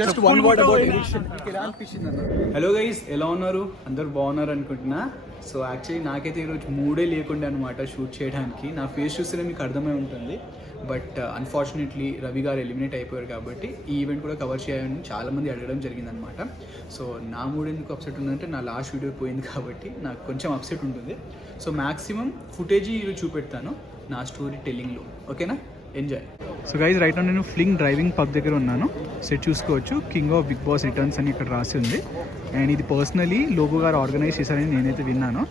Just one word about addiction ఎలా అనిపించింది అన్న? హలో గైస్, ఎలా ఉన్నారు? అందరు బాగున్నారు అనుకుంటున్నా. సో యాక్చువల్లీ నాకైతే ఈరోజు మూడే లేకుండే అనమాట షూట్ చేయడానికి. నా ఫేస్ చూస్తేనే మీకు అర్థమై ఉంటుంది. బట్ అన్ఫార్చునేట్లీ రవి గారు ఎలిమినేట్ అయిపోయారు కాబట్టి ఈ ఈవెంట్ కూడా కవర్ చేయాలని చాలామంది అడగడం జరిగిందనమాట. సో నా మూడ్ ఎందుకు అప్సెట్ ఉందంటే నా లాస్ట్ వీడియో పోయింది కాబట్టి నాకు కొంచెం అప్సెట్ ఉంటుంది. సో మ్యాక్సిమం ఫుటేజ్ ఈరోజు చూపెడతాను నా స్టోరీ టెల్లింగ్లో. ఓకేనా? Enjoy. So guys, right now నేను ఫ్లింగ్ డ్రైవింగ్ పబ్ దగ్గర ఉన్నాను. సెట్ చూసుకోవచ్చు, king of Bigg Boss returns అని ఇక్కడ రాసి ఉంది. అండ్ ఇది పర్సనలీ లోబో గారు ఆర్గనైజ్ చేశారని నేనైతే విన్నాను.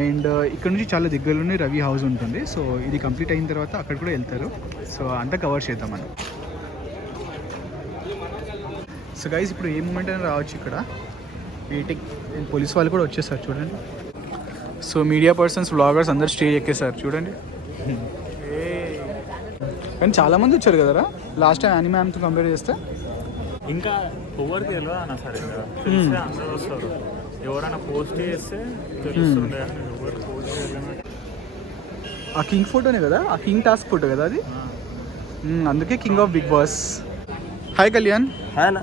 అండ్ ఇక్కడ నుంచి చాలా దగ్గరలోనే రవి హౌస్ ఉంటుంది. సో ఇది కంప్లీట్ అయిన తర్వాత అక్కడ కూడా వెళ్తారు. సో అంతా కవర్ చేద్దాం మనం. సో గైజ్, ఇప్పుడు ఏ మూమెంట్ అయినా రావచ్చు ఇక్కడ. వెయిటింగ్. పోలీస్ వాళ్ళు కూడా వచ్చేసారు చూడండి. సో మీడియా పర్సన్స్, వ్లాగర్స్ అందరు స్టేజ్ ఎక్కేసారు చూడండి. కానీ చాలామంది వచ్చారు కదరా లాస్ట్ టైం యానీ మ్యామ్తో కంపేర్ చేస్తే. ఇంకా ఎవరు తెలియదు అన్న. సరే తెలిస్తే అందరూ వస్తారు. ఎవరైనా పోస్ట్ చేస్తే తెలుస్తుండే. ఎవరు పోస్ట్ చేయలేదు. ఆ కింగ్ ఫోటోనే కదా, ఆ కింగ్ టాస్క్ ఫోటో కదా అది. అందుకే king of Bigg Boss. Hi Kalyan. Hi అన్న.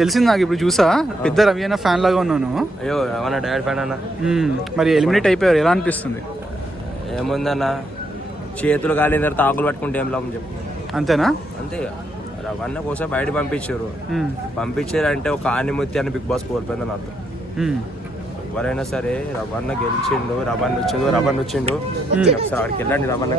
తెలిసింది నాకు ఇప్పుడు చూసా, పెద్ద రవి అన్న ఫ్యాన్ లాగా ఉన్నాను. అయ్యో ఏమన్నా డాడ్ ఫ్యాన్ అన్న. మరి ఎలిమినేట్ అయిపోయారు, ఎలా అనిపిస్తుంది? ఏముందన్న, చేతులు కాలిన తర్వాత ఆకులు పట్టుకుంటే ఏం లాభం చెప్పు. అంతేనా? అంతే. రవన్న కోసం బయట పంపించారంటే ఒక ఆనిముత్తి అని బిగ్ బాస్ కోల్పోయిందని అర్థం. ఎవరైనా సరే రవన్న గెలిచిండు, రవన్న వచ్చిండు ఒకసారి ఆడికి వెళ్ళండి. రవన్న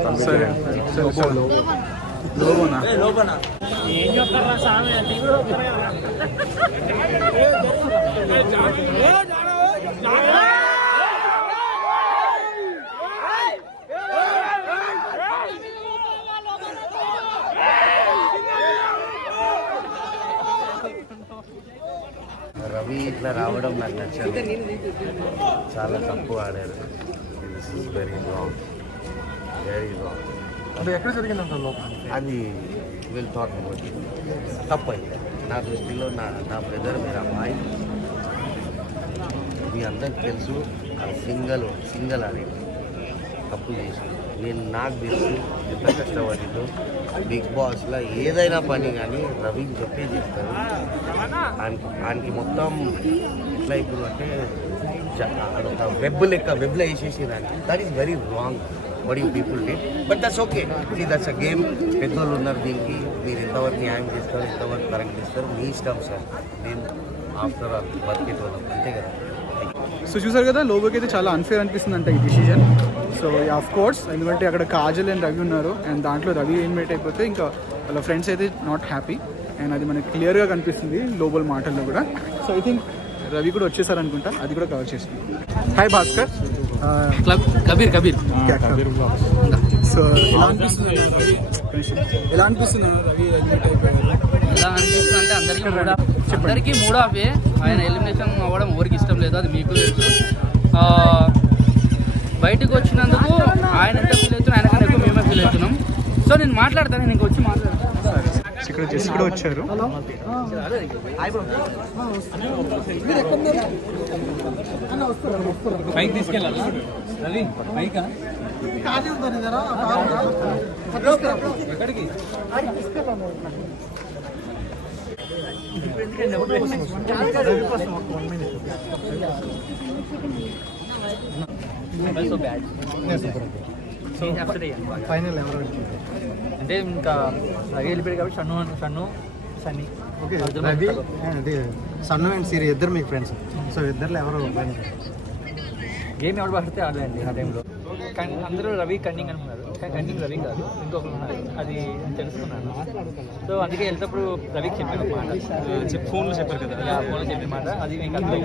రవి ఇట్లా రావడం నాకు నచ్చదు. చాలా తప్పు ఆడారు. Very wrong. అది ఎక్కడ జరిగిందంట? అది విల్ టాక్ అబౌట్ ఇట్. తప్పు అయింది నా దృష్టిలో. నా బ్రదర్ మీరు అమ్మాయి, మీ అందరికి తెలుసు. సింగల్ ఆడేది తప్పు చేసి. నాకు తెలుసు ఎంత కష్టపడిందో బిగ్ బాస్లో. ఏదైనా పని కానీ రవికి చెప్పే చేస్తారు. ఆయనకి మొత్తం ఇట్లా ఇప్పుడు అంటే అదొక వెబ్లో వేసేసి దానికి. That is very wrong what you people డి. But that's okay. That's a game. పెద్దోళ్ళు ఉన్నారు దీనికి. మీరు ఎంతవరకు న్యాయం చేస్తారు, ఎంతవరకు కరెక్ట్ చేస్తారు, మీ ఇష్టం సార్. నేను ఆఫ్టర్ ఆల్ బతికేటోళ్ళం, అంతే కదా. సో చూసారు కదా, లోబోకి అయితే చాలా అన్ఫేర్ అనిపిస్తుంది అంట ఈ డిసిజన్. సో ఆఫ్ కోర్స్, ఎందుకంటే అక్కడ కాజల్ అండ్ రవి ఉన్నారు. అండ్ దాంట్లో రవి ఎలిమినేట్ అయిపోతే ఇంకా వాళ్ళ ఫ్రెండ్స్ అయితే నాట్ హ్యాపీ. అండ్ అది మనకి క్లియర్గా కనిపిస్తుంది లోబోల్ మాటల్లో కూడా. సో ఐ థింక్ రవి కూడా వచ్చేసారనుకుంటా, అది కూడా కవర్ చేస్తుంది. హాయ్ భాస్కర్. కబీర్ సో ఎలా అనిపిస్తుంది రవి ఎలిమినేట్ అయిపోయారు? ఎలా అనిపిస్తుంది అంటే అందరికీ మూడ్ ఆఫే. ఆయన ఎలిమినేషన్ అవ్వడం ఎవరికి ఇష్టం లేదు, అది మీకు తెలుసు. బయటకు వచ్చినందుకు ఆయన ఎంత ఫీల్ అవుతున్నాం, ఆయన కన్నా ఎక్కువ మేమే ఫీల్ అవుతున్నాం. సో నేను మాట్లాడతాను, నేను వచ్చి మాట్లాడతాను. ఇక్కడ జస్ట్ కూడా వచ్చారు. పైకి తీసుకెళ్ళాలి రవి, పైకా ఎక్కడికి? ఫైనల్ ఎవరు అంటే ఇంకా రవి వెళ్ళిపోయాడు కాబట్టి సన్నీ. ఓకే, రవి అంటే సన్ను అండ్ సిరి ఇద్దరు మీకు ఫ్రెండ్స్. సో ఇద్దరు ఎవరు గేమ్ ఎవరు పడితే ఆడలేండి ఆ టైంలో. కానీ అందరూ రవి కన్నింగ్ అనుకున్నారు, కానీ కన్నింగ్ రవి కాదు, ఇంకొకరు ఉన్నారు. అది తెలుసుకున్నాను. సో అందుకే వెళ్తేప్పుడు రవికి చెప్పాను మాట, ఫోన్లో చెప్పారు కదా, ఫోన్లో చెప్పిన మాట అది మీకు అర్థం.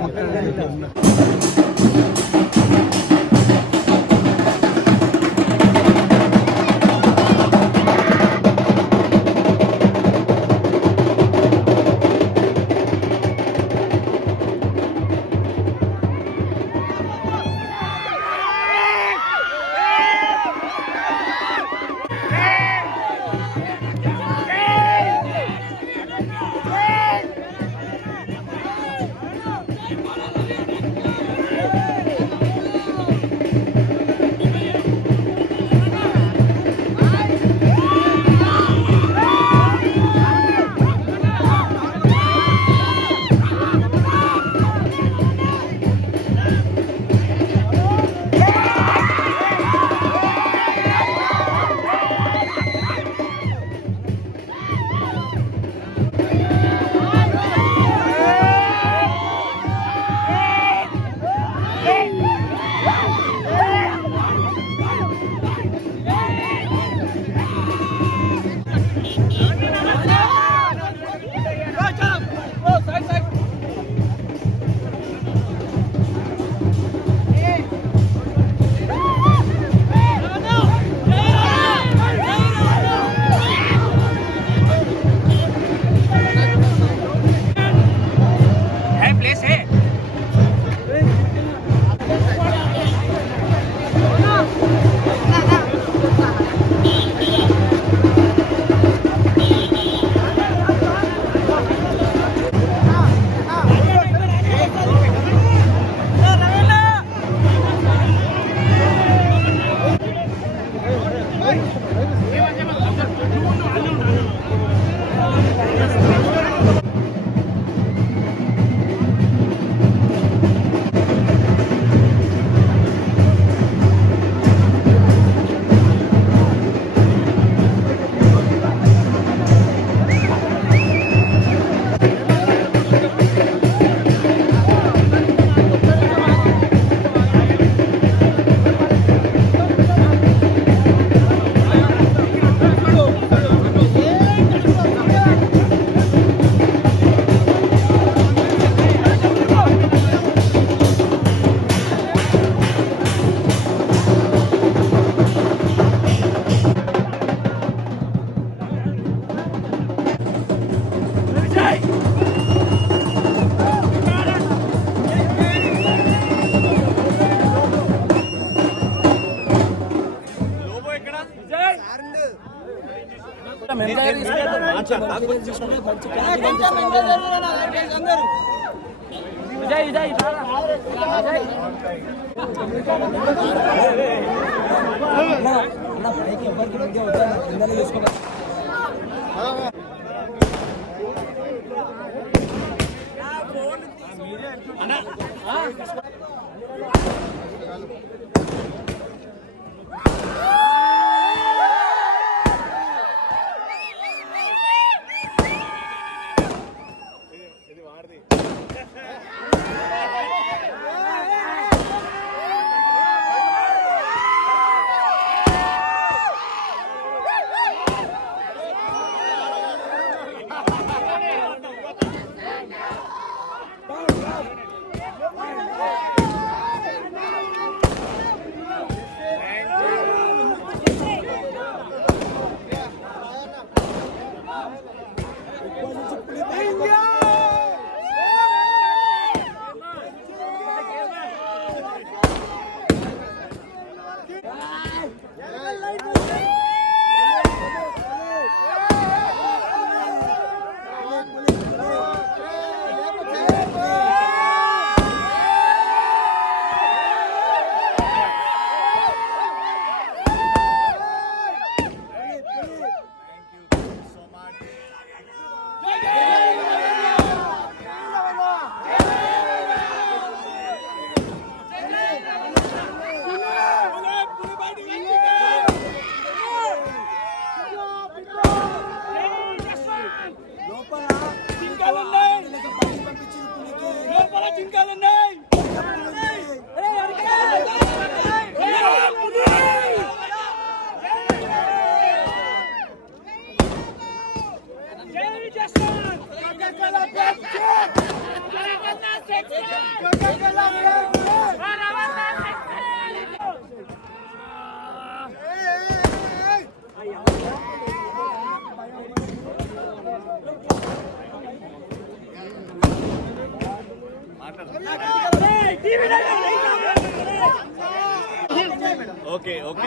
ఓకే ఓకే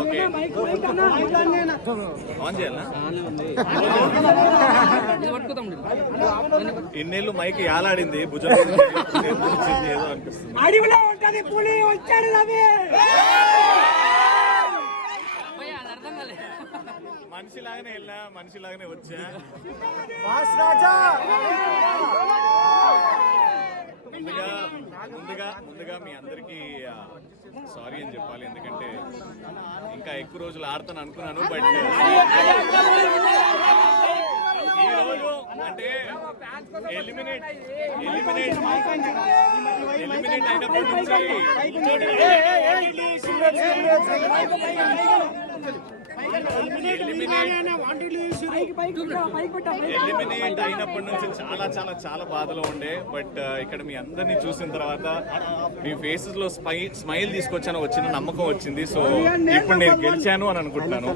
ఓకే ఆన్ చేయాలా ఇన్నేళ్ళు మైక్ యాలాడింది భుజం మీద వచ్చింది ఏదో అనిపిస్తుంది. మనిషిలాగానే వెళ్ళా, మనిషిలాగానే వచ్చా. ముందుగా మీ అందరికీ సారీ అని చెప్పాలి, ఎందుకంటే ఇంకా ఎక్కువ రోజులు ఆడతాను అనుకున్నాను. బట్ ఈ రోజు అంటే ఎలిమినేట్ అయినప్పటి నుంచి ఎలిమినేట్ అయినప్పటి నుంచి చాలా చాలా చాలా బాధలో ఉండే. బట్ ఇక్కడ మీ అందరినీ చూసిన తర్వాత మీ ఫేసెస్ లో స్మైల్ తీసుకొచ్చాను, వచ్చిన నమ్మకం వచ్చింది. సో ఇప్పుడు నేను గెలిచాను అని అనుకుంటున్నాను.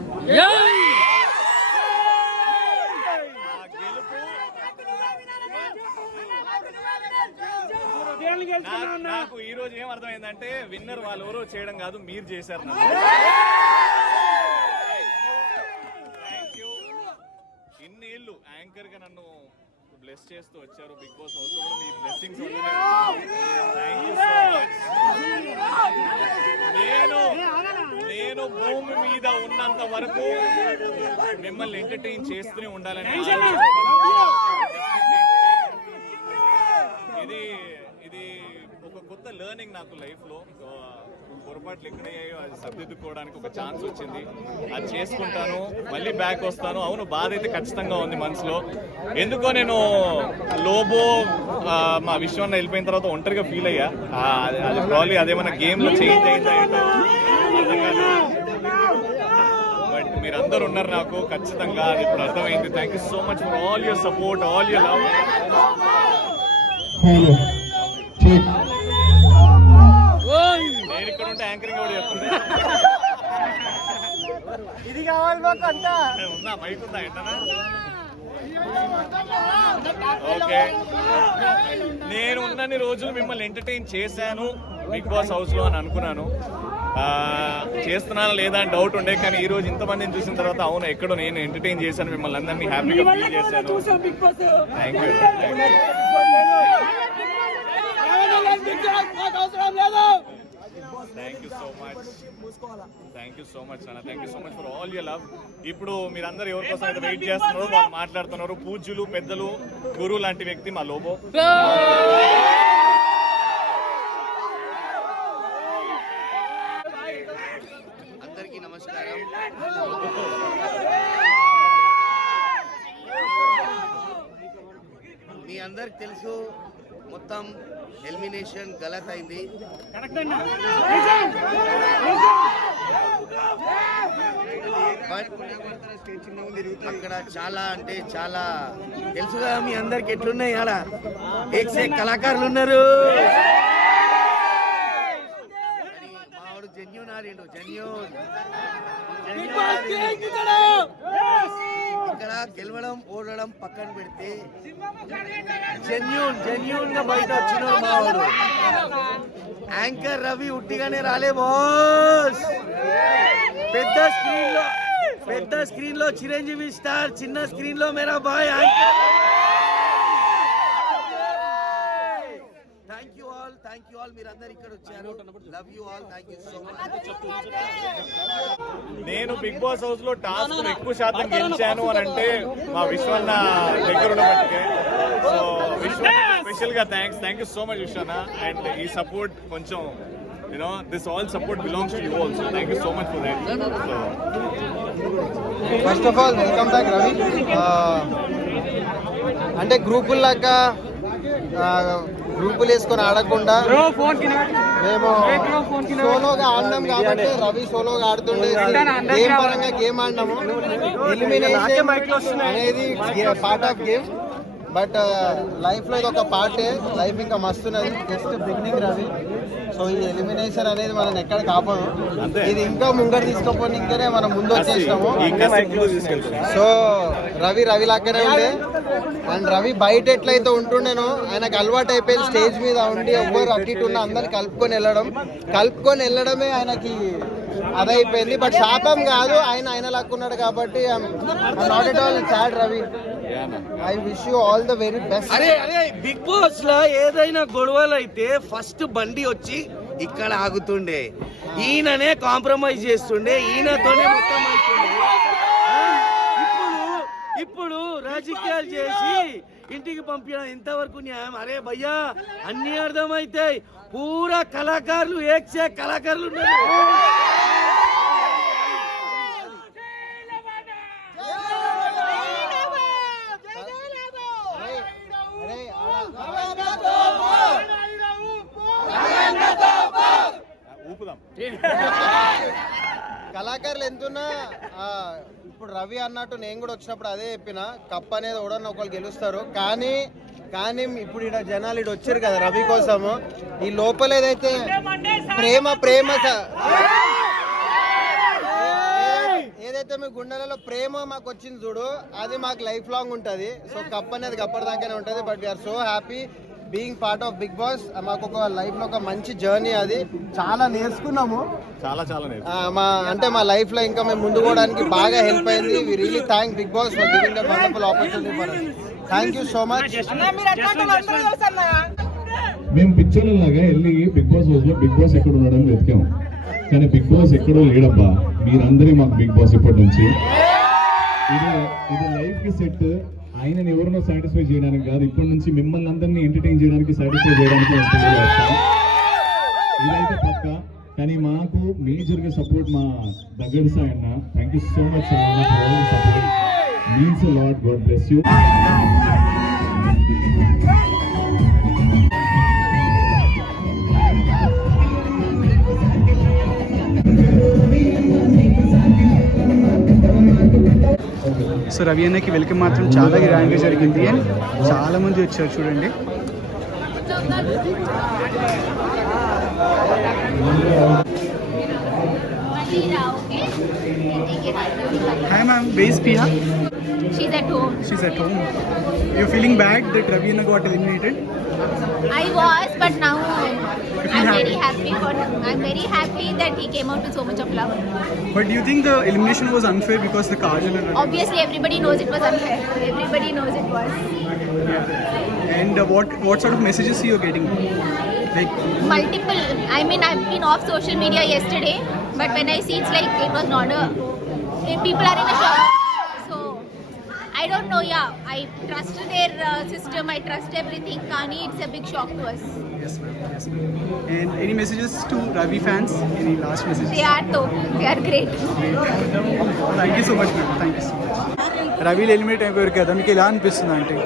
నాకు ఈ రోజు ఏం అర్థమైందంటే విన్నర్ వాళ్ళు ఎవరో చేయడం కాదు, మీరు చేశారు. ఇన్నేళ్ళు యాంకర్ గా నన్ను బ్లెస్ చేస్తూ వచ్చారు. బిగ్ బాస్ హౌస్ కూడా మీ బ్లెస్సింగ్స్ నేను భూమి మీద ఉన్నంత వరకు మిమ్మల్ని ఎంటర్టైన్ చేస్తూనే ఉండాలని ఇది ఒక కొత్త లెర్నింగ్ నాకు లైఫ్లో. పొరపాట్లు ఎక్కడయ్యాయో అది సర్దిద్దుకోవడానికి ఒక ఛాన్స్ వచ్చింది, అది చేసుకుంటాను, మళ్ళీ బ్యాక్ వస్తాను. అవును, బాధ అయితే ఖచ్చితంగా ఉంది మనసులో. ఎందుకో నేను లోబో మా విశ్వాన్ని వెళ్ళిపోయిన తర్వాత ఒంటరిగా ఫీల్ అయ్యా. అది ప్రాబ్లీ అదేమన్నా గేమ్లో చేంజ్ అయిందా ఏంటో అర్థం కాదు. బట్ మీరందరూ ఉన్నారు నాకు, ఖచ్చితంగా అది ఇప్పుడు అర్థమైంది. Thank you so much for all your support, all your love. నేను ఇక్కడ ఉంటే యాంకరింగ్ కూడా చేస్తుండే. ఇది కావాలి మాకు అంతా. ఉందా మైక్ ఉందా ఏంటనా? ఓకే, నేను ఉన్నన్ని రోజులు మిమ్మల్ని ఎంటర్టైన్ చేశాను బిగ్ బాస్ హౌస్ లో అని అనుకున్నాను. చేస్తున్నానా లేదా అని డౌట్ ఉండే, కానీ ఈ రోజు ఇంతమందిని చూసిన తర్వాత అవును ఎక్కడో నేను ఎంటర్టైన్ చేశాను, మిమ్మల్ని అందరినీ హ్యాపీగా ఫీల్ చేశాను. Thank you. Thank you so much, thank you so much అన్న, thank you so much for all your love. ఇప్పుడు మీరందరూ ఎవరి కోసం అయితే వెయిట్ చేస్తున్నారో వాళ్ళు మాట్లాడుతున్నారు. పూజ్యులు, పెద్దలు, గురువు లాంటి వ్యక్తి మా లోబో. అందరికీ నమస్కారం. మీ అందరికి తెలుసు మొత్తం ఎలిమినేషన్ గలత్ అయింది. బట్ అక్కడ చాలా అంటే చాలా తెలుసు కదా మీ అందరికి ఎట్లున్నాయి. ఆడ ఏక్సే కళాకారులు ఉన్నారు. మావాడు జెన్యూన్ ఆడిండు, జెన్యూన్. ఇక్కడ గెలవడం ఓడడం పక్కన పెడితే జెన్యూన్ గా బయట వచ్చిన మావాడు యాంకర్ రవి ఉట్టిగానే రాలే బాస్. పెద్ద స్క్రీన్ లో చిరంజీవి స్టార్, చిన్న స్క్రీన్ లో మేరా boy anchor. Thank you all మీరందరూ ఇక్కడ వచ్చారు. Love you all, thank you so much. నేను బిగ్ బాస్ హౌస్ లో టాస్క్ ఎక్కువ శాతం గెలిచాను అని అంటే మా విశ్వన్న దగ్గర ఉన్న బట్టికే. సో విశ్వన్న స్పెషల్ గా థ్యాంక్ యూ సో మచ్ విశ్వన్న. అండ్ ఈ సపోర్ట్ కొంచెం this all support belongs to you also. Thank you so much for that. First of all welcome back Ravi. అంటే గ్రూపుల్లాగా గ్రూపులు వేసుకొని ఆడకుండా మేము సోలోగా ఆడినాం కాబట్టి రవి సోలోగా ఆడుతుండే గేమ్ పరంగా గేమ్ ఆడినాము. ఎలిమినేషన్ అనేది పార్ట్ ఆఫ్ గేమ్, బట్ లైఫ్లో ఇది ఒక పార్టే. లైఫ్ ఇంకా మస్తున్నది, జస్ట్ బిగినింగ్ రవి. సో ఈ ఎలిమినేషన్ అనేది మనం ఎక్కడ కాపాడు, ఇది ఇంకా ముంగడు తీసుకోపోనికనే మనం ముందు వచ్చేసినాము. సో రవి లాగానే ఉండే. అండ్ రవి బయట ఎట్లయితే ఉంటుండేనో ఆయనకు అలవాటు అయిపోయింది స్టేజ్ మీద ఉండి ఎవ్వరు అటు ఇటు ఉన్న అందరిని కలుపుకొని వెళ్ళడమే ఆయనకి అదైపోయింది. బట్ శాపం కాదు, ఆయన లాక్కున్నాడు కాబట్టి not at all sad Ravi. I wish you all the very best. అరే బిగ్ బాస్ లో ఏదైనా గొడవలు అయితే ఫస్ట్ బండి వచ్చి ఇక్కడ ఆగుతుండే, ఈయననే కాంప్రమైజ్ చేస్తుండే, ఈయనతోనే మొత్తం అవుతుండే. ఇప్పుడు రాజకీయాలు చేసి ఇంటికి పంపించడం ఇంతవరకు న్యాయం? అరే భయ్యా అన్ని అర్థమైతాయి. పూరా కళాకారులు ఏక్సే కళాకారులు ఉన్నారు. కళాకారులు ఎంతున్నా ఇప్పుడు రవి అన్నట్టు నేను కూడా వచ్చినప్పుడు అదే చెప్పిన, కప్ అనేది ఎవడన్నా ఒకళ్ళు గెలుస్తారు. కానీ ఇప్పుడు ఇక్కడ జనాలు ఇటు వచ్చారు కదా రవి కోసము. ఈ లోపల ఏదైతే ప్రేమ ఏదైతే మీ గుండెలలో ప్రేమ మాకు వచ్చింది చూడు, అది మాకు లైఫ్ లాంగ్ ఉంటుంది. సో కప్ అనేది గప్పటిదాకానే ఉంటుంది. But we are so happy. Being part of Bigg Boss మాకు ఒక లైఫ్లో ఒక మంచి జర్నీ అది. చాలా నేర్చుకున్నాము. చాలా మా లైఫ్ లో ఇంకా మేము ముందు పోవడానికి బాగా హెల్ప్ అయింది. We really thank Bigg Boss for giving that wonderful opportunity for us. Thank you so much. మేము పిక్చర్లాగా వెళ్ళి బిగ్ బాస్ హౌస్ లో బిగ్ బాస్ ఎక్కడ ఉన్నాడని వెతికాము, కానీ బిగ్ బాస్ ఎక్కడో లేడబ్బా. మీరందరే మాకు బిగ్ బాస్ ఇప్పటి నుంచి. ఇది లైఫ్ కి సెట్. ఆయనని ఎవరినో సాటిస్ఫై చేయడానికి కాదు, ఇప్పటి నుంచి మిమ్మల్ని అందరినీ ఎంటర్టైన్ చేయడానికి, సాటిస్ఫై చేయడానికి ఇదైతే పక్క. కానీ మాకు మేజర్ గా సపోర్ట్ మా దగ్గర అన్న. Thank you so much support. Means a lot. God bless you. So Ravi అన్నకి వెల్కమ్ మాత్రం చాలా గ్రాండ్గా జరిగింది అండ్ చాలా మంది వచ్చారు చూడండి. Hi ma'am, where is Pia? She's at home. She's at home. You're feeling bad that Ravi Anna got eliminated? I was, but now I'm happy. very happy I'm very happy that he came out with so much of love. But do you think the elimination was unfair because the Kajal and Ravi? Obviously, everybody knows it was unfair. Everybody knows it was. Yeah. And what sort of messages you're getting? Like Multiple. I mean, I've been off social media yesterday, but when I see it's like it was not a. People are in a shock. So I don't know. Yeah, I trust their system. I trust everything. Kani, it's a big shock to us. yes ma'am. Yes ma'am. And any messages to Ravi fans? Any last messages? They are top. They are great. Thank you so much ma'am. Thank you so much. Ravi eliminate అయిపోయారు కదా, మీకు ఎలా అనిపిస్తుంది అంటే?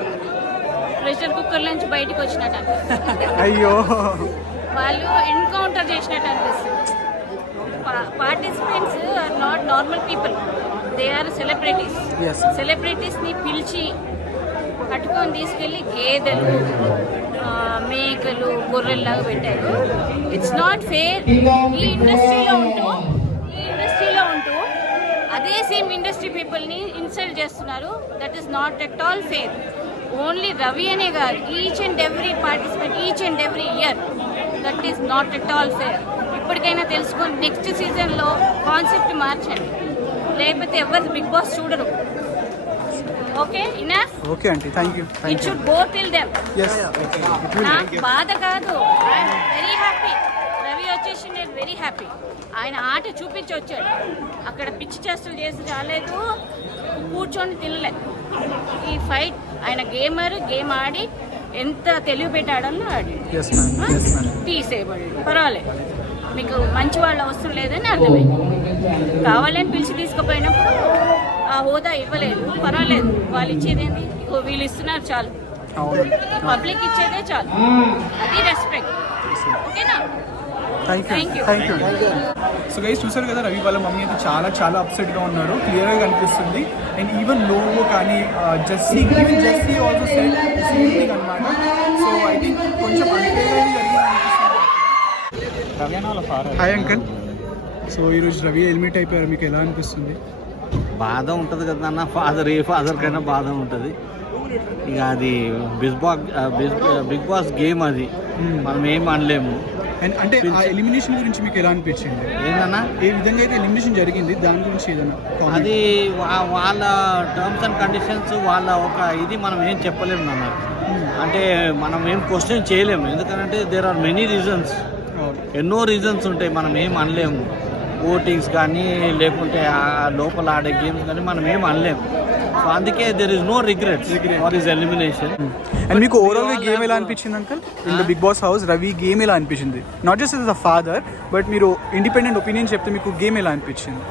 Pressure cooker నుంచి బయటకు వచ్చినట్టు అనిపిస్తుంది. అయ్యో, వాళ్ళు ఎన్కౌంటర్ చేసినట్టు అనిపిస్తుంది. Participants are not normal people, they are celebrities. Yes. సెలబ్రిటీస్ని పిలిచి పట్టుకొని తీసుకెళ్ళి గేదెలు, మేకలు, గొర్రెల్లాగా పెట్టారు. It's not fair. ఈ ఇండస్ట్రీలో ఉంటూ అదే సేమ్ ఇండస్ట్రీ పీపుల్ని ఇన్సల్ట్ చేస్తున్నారు. That is not at all fair. Only Ravi అనే కాదు, each and every participant, each and every year, that is not at all fair. ఇప్పటికైనా తెలుసుకొని నెక్స్ట్ సీజన్లో కాన్సెప్ట్ మార్చండి, లేకపోతే ఎవరు బిగ్ బాస్ చూడరు. Okay, enough. Okay aunty, thank you. It should go till them. yes నాకు బాధ కాదు, ఐఎమ్ వెరీ హ్యాపీ. రవి వచ్చేసి నేను వెరీ హ్యాపీ. ఆయన ఆట చూపించి వచ్చాడు. అక్కడ పిచ్చి చేష్టలు చేసి రాలేదు, కూర్చొని తినలే. ఈ ఫైట్ ఆయన గేమ్ ఆడి ఎంత తెలివి పెట్టాడని ఆడి yes ma'am. తీసేయబడి పర్వాలేదు. మీకు మంచి వాళ్ళ అవసరం లేదని అర్థమైంది. కావాలని పిలిచి తీసుకుపోయినప్పుడు ఆ హోదా ఇవ్వలేదు, పర్వాలేదు. వాళ్ళు ఇచ్చేది ఏంటి? వీళ్ళు ఇస్తున్నారు చాలు, పబ్లిక్ ఇచ్చేదే చాలు. అది రెస్పెక్ట్. ఓకేనా? Thank you. సో గైస్, చూసారు కదా, రవి వాళ్ళ మమ్మీ అయితే చాలా అప్సెట్గా ఉన్నారు, క్లియర్గా కనిపిస్తుంది. అండ్ ఈవెన్ లోగో కానీ Jessie also said same thing అనమాట. సో ఐ థింక్ కొంచెం హాయ్ అంకల్. సో ఈరోజు రవి ఎలిమినేట్ అయిపోయారు, మీకు ఎలా అనిపిస్తుంది? బాధ ఉంటుంది కదా అన్న. ఫాదర్ కైనా బాధ ఉంటుంది. ఇక అది బిగ్ బాస్ గేమ్, అది మనం ఏం అనలేము. అండ్ అంటే ఆ ఎలిమినేషన్ గురించి మీకు ఎలా అనిపించింది? ఏంటన్నా, ఏ విధంగా అయితే ఎలిమినేషన్ జరిగింది దాని గురించి ఏదైనా comment? అది వాళ్ళ టర్మ్స్ అండ్ కండిషన్స్, వాళ్ళ ఒక ఇది మనం ఏం చెప్పలేము నాన్న. అంటే మనం ఏం క్వశ్చన్ చేయలేము, ఎందుకంటే దేర్ ఆర్ మెనీ రీజన్స్. ఎన్నో రీజన్స్ ఉంటాయి, మనం ఏం అనలేము. ఓటింగ్స్ కానీ లేకుంటే ఆ లోపల ఆడే గేమ్స్ కానీ మనం ఏం అనలేము. సో అందుకే there is no regrets for his elimination. And మీకు ఓవరాల్ గా గేమ్ ఎలా అనిపించింది uncle? In the Bigg Boss house Ravi game ఎలా అనిపించింది? Not just as a father, but మీరు ఇండిపెండెంట్ ఒపీనియన్ చెప్తే మీకు గేమ్ ఎలా అనిపించింది?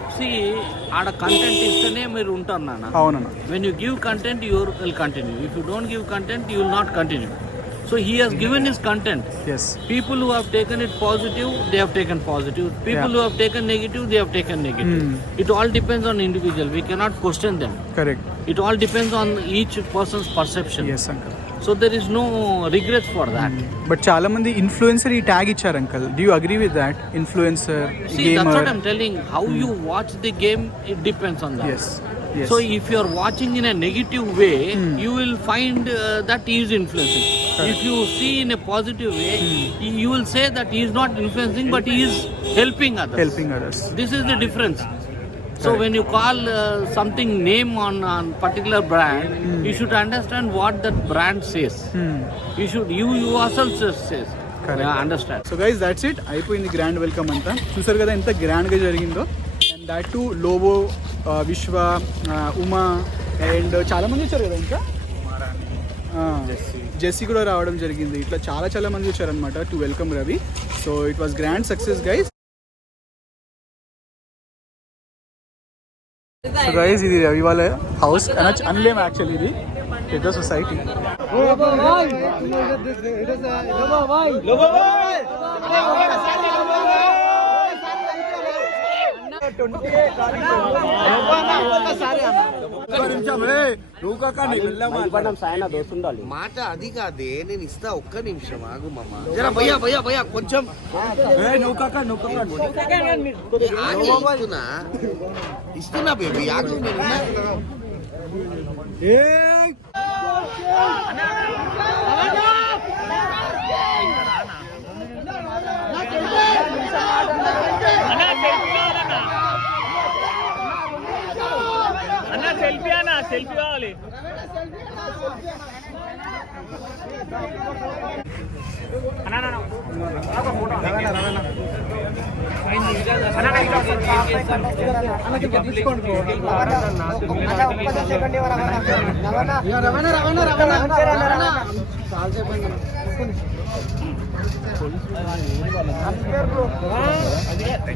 ఆడ కంటెంట్ ఇస్తేనే మీరు ఉంటారు నాన్న. అవునన్నా. When you give content you will continue. If you don't give content you will not continue. So he has given his content. Yes. People who have taken it positive, they have taken positive. People who have taken negative, they have taken negative. It all depends on individual. We cannot question them. Correct. It all depends on each person's perception. Yes uncle. So there is no regrets for that. But చాలా మంది influencer ఈ tag ఇచ్చారు uncle. Do you agree with that? Influencer, See, that's what I'm telling. How you watch the game, it depends on that. Yes. Yes. So if you are watching in a negative way, you will find that he is influencing. If you see in a positive way, you will say that he is not influencing, but he is helping others. Helping others. This is the difference. So when you call something name on particular brand, you should understand what that brand says. You yourself says. Correct. Understand. So guys that's it, అయిపోయింది grand welcome అంతా. చూసారు కదా ఎంత గ్రాండ్గా జరిగిందో. And that to Lobo, విశ్వ, Uma and చాలామంది వచ్చారు కదా. ఇంకా జెస్సీ కూడా రావడం జరిగింది. ఇట్లా చాలా మంది వచ్చారనమాట to welcome Ravi. So it was grand success guys. So guys ఇది రవి వాళ్ళ హౌస్ అనలేం యాక్చువల్లీ, ఇది పెద్ద సొసైటీ. మాట అది కాదే, నేను ఇస్తా, ఒక్క నిమిషం ఆగు మామ. జరా భయ్యా భయ్యా భయ్యా కొంచెం ఇస్తున్నా బేబీ, ఆగు. సెల్ఫీ కావాలి.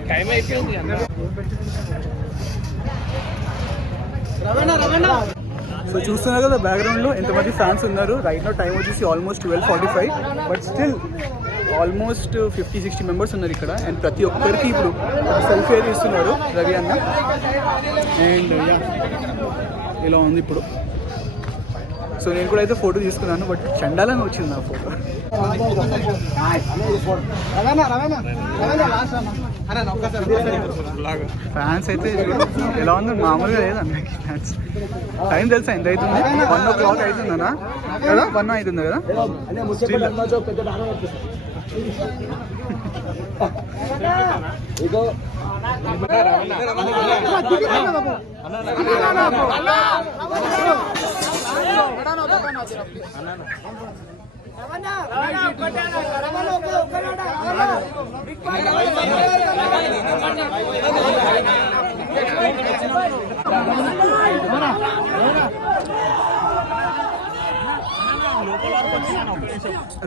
టైం అయిపోయింది. సో చూస్తున్నారు కదా బ్యాక్గ్రౌండ్లో ఎంతమంది ఫ్యాన్స్ ఉన్నారు. రైట్ నో టైం వచ్చేసి almost 12:45, but still almost 50-60 members ఉన్నారు ఇక్కడ. అండ్ ప్రతి ఒక్కరికి ఇప్పుడు సెల్ఫీ ఇస్తున్నారు రవి అన్న. అండ్ ఇలా ఉంది ఇప్పుడు. సో నేను కూడా అయితే ఫోటో తీసుకున్నాను, బట్ చండాలంగా వచ్చింది నా ఫోటో. ఫ్యాన్స్ అయితే ఎలా ఉందో మామూలుగా లేదు అందరికి ఫ్యాన్స్. టైం తెలుసా ఎంత అవుతుంది? 1 o'clock అవుతుందనా కదా? 1 అవుతుంది కదా.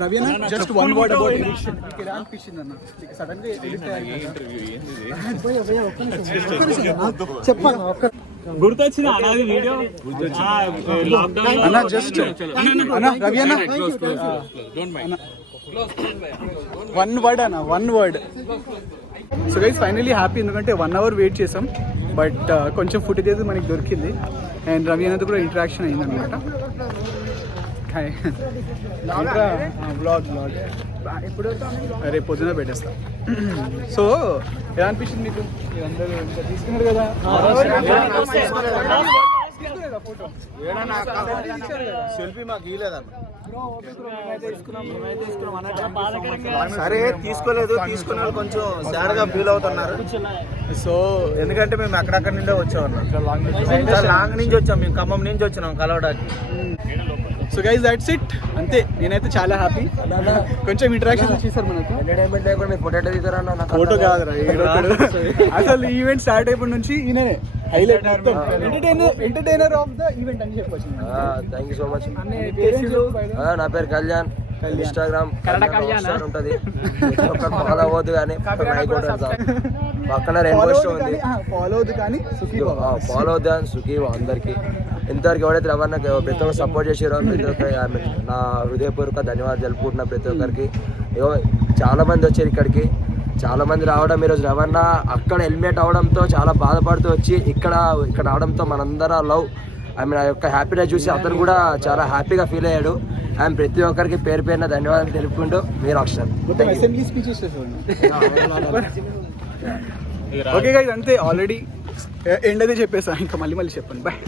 రవి అన్న జస్ట్ 1 word about eviction. మీకు ఎలా అనిపించింది అన్న సడన్ గా చెప్పాలి? గుర్తొచ్చిన అన్నది వీడియో అన్న జస్ట్ అన్న రవి అన్న 1 word అన్న 1 word. So guys finally happy, ఎందుకంటే 1 hour వెయిట్ చేసాం, బట్ కొంచెం ఫుటేజ్ అయితే మనకి దొరికింది. అండ్ రవి అనేది కూడా ఇంటరాక్షన్ అయిందనమాట. బ్లాగ్ రేపు పొద్దున పెట్టేస్తా. సో ఎలా అనిపించింది మీకు? మీరందరూ ఇంకా తీసుకున్నారు కదా సెల్ఫీ మాకు ఇవ్వలేదన్న. సరే తీసుకోలేదు, తీసుకున్న వాళ్ళు కొంచెం సాడ్ గా ఫీల్ అవుతున్నారు. సో ఎందుకంటే మేము అక్కడక్కడ నుండే వచ్చామన్నా, లాంగ్ నుంచి వచ్చాం, మేము ఖమ్మం నుంచి వచ్చినాం కలవడానికి. సో గైస్ దట్స్ ఇట్, అంతే. నేనైతే చాలా హ్యాపీ. కొంచెం ఇంటరాక్షన్ చేశారు మనకు. ఫోటో కాదురా, అసలు ఈవెంట్ స్టార్ట్ అయినప్పటి నుంచి ఈయన హైలైట్, మొత్తం ఎంటర్టైనర్ ఆఫ్ ద ఈవెంట్ అని చెప్పొచ్చు. Thank you so much. నా పేరు కళ్యాణ్, ఇన్స్టాగ్రామ్ ఉంటది, ఫాలో అవ్వద్దు కానీ పక్కన ఫాలో అవుద్దు కానీ ఫాలో అవుద్దు అని సుఖీ అందరికి. ఇంతవరకు ఎవరైతే రవణ ప్రతి ఒక్కరు సపోర్ట్ చేసారో ప్రతి ఒక్కరి నా హృదయపూర్వక ధన్యవాదాలు తెలుపుకుంటున్నా ప్రతి ఒక్కరికి. చాలా మంది వచ్చారు ఇక్కడికి, చాలా మంది రావడం. ఈరోజు రవణ అక్కడ హెల్మెట్ అవడంతో చాలా బాధపడుతూ వచ్చి ఇక్కడ రావడంతో మనందరం లవ్ నా యొక్క హ్యాపీనెస్ చూసి అతను కూడా చాలా హ్యాపీగా ఫీల్ అయ్యాడు. ఆయన ప్రతి ఒక్కరికి పేరు పేరున ధన్యవాదాలు తెలుపుకుంటూ మీరు అక్షర్. ఓకే గైస్, అంతే. ఆల్రెడీ ఎండ్ అది చెప్పేసా, ఇంకా మళ్ళీ చెప్పండి బాయ్.